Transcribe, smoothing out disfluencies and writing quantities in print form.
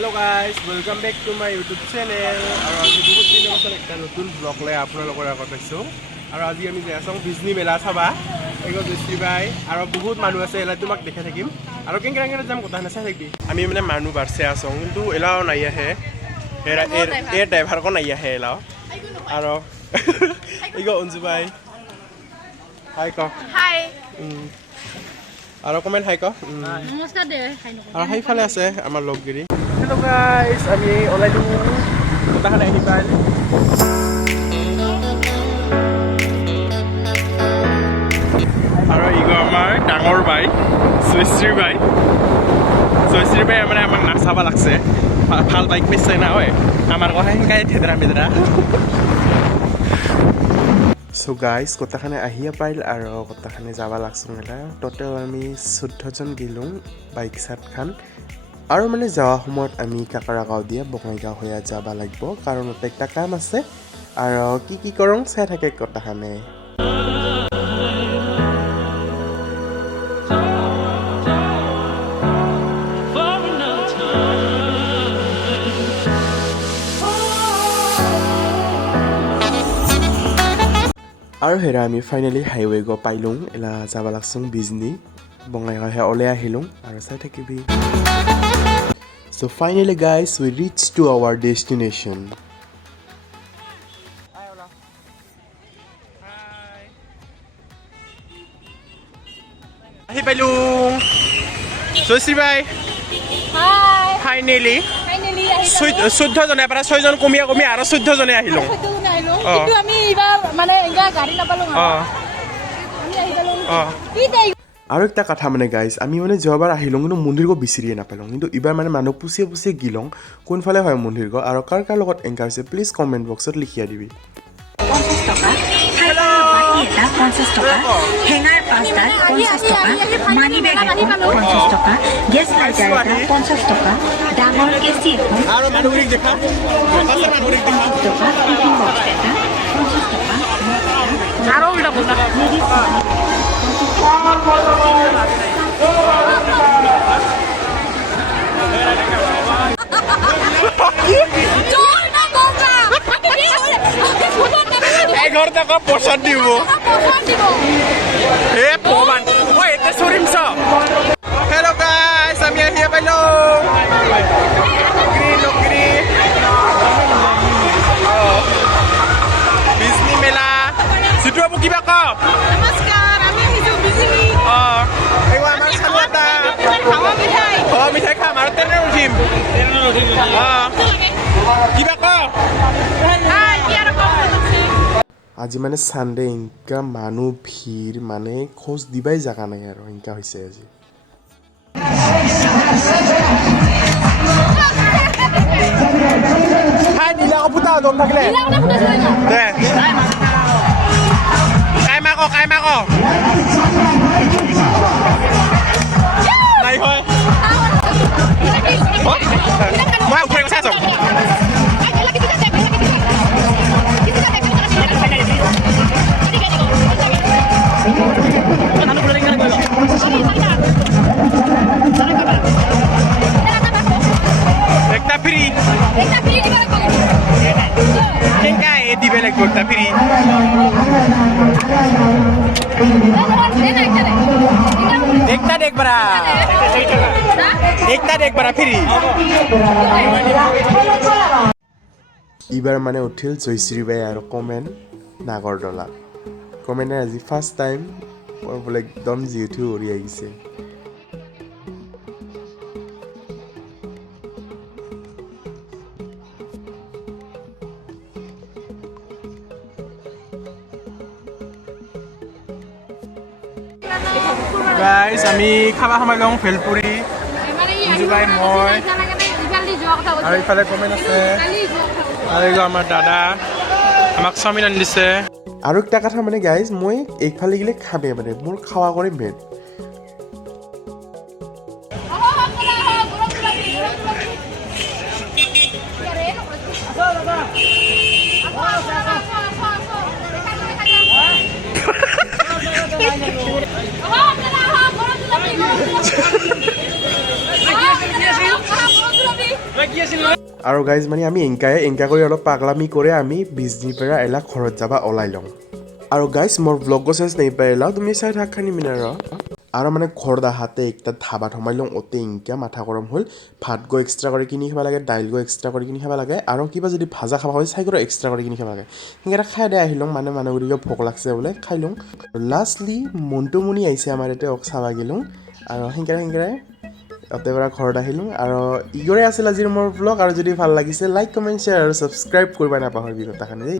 Hello guys, welcome back to my YouTube channel. আৰু আজি বহুত দিনৰ পাছত একটা নতুন ব্লগ লৈ আপোনালোকৰ আগত আছো। আৰু আজি আমি যাই আছো বিজনী মেলা চাবা। এগো বেছি ভাই আৰু বহুত মানুহ আছে এলা তোমাক দেখাই থাকিম। আৰু কেংকেৰাঙে যাম কথা নাচাই থাকিবি। আমি মানে মানুহ বাৰছে আছো কিন্তু এলাও নাই আহে। এৰ ড্ৰাইভাৰ কোন নাই আহে এলাও। আৰু এগো অঞ্জু ভাই। হাই ক। হাই। আৰু কমেন্ট হাই ক। নমস্কাৰ দে হাই নক। আৰু হাইফালে আছে আমাৰ লগগিৰি। Hello guys, আমি ওলাই দিও কোটাখানে আহি পাই আৰু ইগো আমাৰ ডাঙৰ ভাই জয়শ্ৰী ভাই মানে আমাক নাচাবা লাগছে ভাল বাইক পেছে না হয় আমাৰ কথা শিকাই থেদৰা মেদৰা So guys, কোটাখানে আহিয়া পাইল আৰু কোটাখানে যাবা লাগছে মেলা টোটেল আমি 14 জন গিলুং বাইক সাত খান আৰু মানে যাওয়া সময়ত আমি কাকাৰাগাঁও দিয়া বঙাইগাঁও হৈ যাবা লাগিব কাৰণ একটা কাম আছে আৰু কি কৰং চাই থাকে কোটাখানে আৰু হেৰা আমি ফাইনালি হাইৱে গো পাইলুং এলা যাবা লাগছুং বিজনী বঙাইগাঁও হে ওলাই আহিলুং আৰু চাই থাকিবি So finally guys, we reached to our destination. Hi Ola. Hi. Hi Balung. So si bhai. Hi. Finally. Finally আহিলো। 14 জনে পৰা 6 জন কমিয়া আৰু 14 জনে আহিলো। 14 জনে আহিলো। কিন্তু আমি ইবাৰ মানে এনেকা গাড়ী নাপালো আমি আহি গলো। কি দেই আৰু একটা কথা মানে গাইজ আমি মানে যোৱাবাৰ আহিলোঁ কিন্তু মন্দিৰক বিচাৰিয়ে নাপালোঁ কিন্তু এইবাৰ মানে মানুহ পুচিয়ে গিলং কোনফালে হয় মন্দিৰ আৰু কাৰ লগত এংকাৰ হৈছে প্লিজ কমেণ্ট বক্সত লিখিয়া দিবি 50 টকা খাইলা বাটি এটা 50 টকা হেঙাৰ পাঁচটা 50 টকা মানি বেগ 50 টকা গেছ লাইটাৰ এটা 50 টকা ডাঙৰ কেচি এখন আৰু মানুহক দেখা টকা টিফিন বক্স এটা 50 টকা আৰু উল্টা বলা ঘৰ টকা পইচা দিব হে পমান মই এতে চৰিম চ হেল্ল' গাইস আমি আহি পাইলো নকৰি বিজনী মেলা সিটো আপু কিবা ক নমস্কাৰ আমি আহিছো বিজনী এইও আমাৰ সামতা মিঠাই খাম আৰু তেনে উঠিম কিবা ক আজি মানে সানডে ইনকা মানুহ ভিৰ মানে খোজ দিবাই জাগা নাই আৰু ইনকা হৈছে আজি হাই নীলা কপুতা দম থাকিলে দে কাইমাক নাই হয় মই উঠাই গৈছে আছো একটা ফ্রি কেঙ্কা এ দিবে লাগবে একটা ফ্রি একটা দেখ বড়া ফ্রি এবার মানে উঠিল জয়শ্ৰী বাই আৰু কমেণ্ট নাগৰদলা কমেণ্টে আজি ফাৰ্ষ্ট টাইম বোলে একদম জি উঠি উৰি আহিছে গাইজ আমি খাবা সময় লওঁ ভেলপুৰি জুলাই মই আৰু ইফালে কমেণ্ট আছে আৰু আমাৰ দাদা আমাক চাওমিন আনি দিছে আৰু একটা কথা মানে গাইজ মই এইফালে গ'লে খামে মানে মোৰ খাৱা কৰি মেইন আৰু গাইজ মানে আমি এংকা কৰি অলপ পাগলামি কৰে আমি বিজনীৰ পৰা এলা ঘৰত যাবা ওলাই লওঁ আৰু গাইজ মোৰ ব্লগ চেঞ্জ নাই পাইলা তুমি চাই থাক খানি মিনাৰ আৰু মানে ঘৰত আহাতে একটা ধাবাত সোমাই লওঁ অতে ইনকা মাথা গৰম হ'ল ভাত গৈ এক্সট্ৰা কৰি কিনি খাব লাগে দাইল গৈ এক্সট্ৰা কৰি কিনি খাব লাগে আৰু কিবা যদি ভাজা খাব হয় চাই কৰি এক্সট্ৰা কৰি কিনি খাব লাগে সেনেকৈ খাই দে আহি লওঁ মানে মানুহবোৰে ভোক লাগছে বোলে খাই লওঁ লাষ্টলি মন্টুমণি আহিছে আমাৰ ইয়াতে চাবা গেলোঁ আৰু সেনেকৈ তাতে পৰা ঘৰত আহিলোঁ আৰু ইগৰে আছিল আজিৰ মোৰ ব্লগ আৰু যদি ভাল লাগিছে লাইক কমেণ্ট শ্বেয়াৰ আৰু ছাবস্ক্ৰাইব কৰিব নাপাহৰিবি কথাখিনি দেই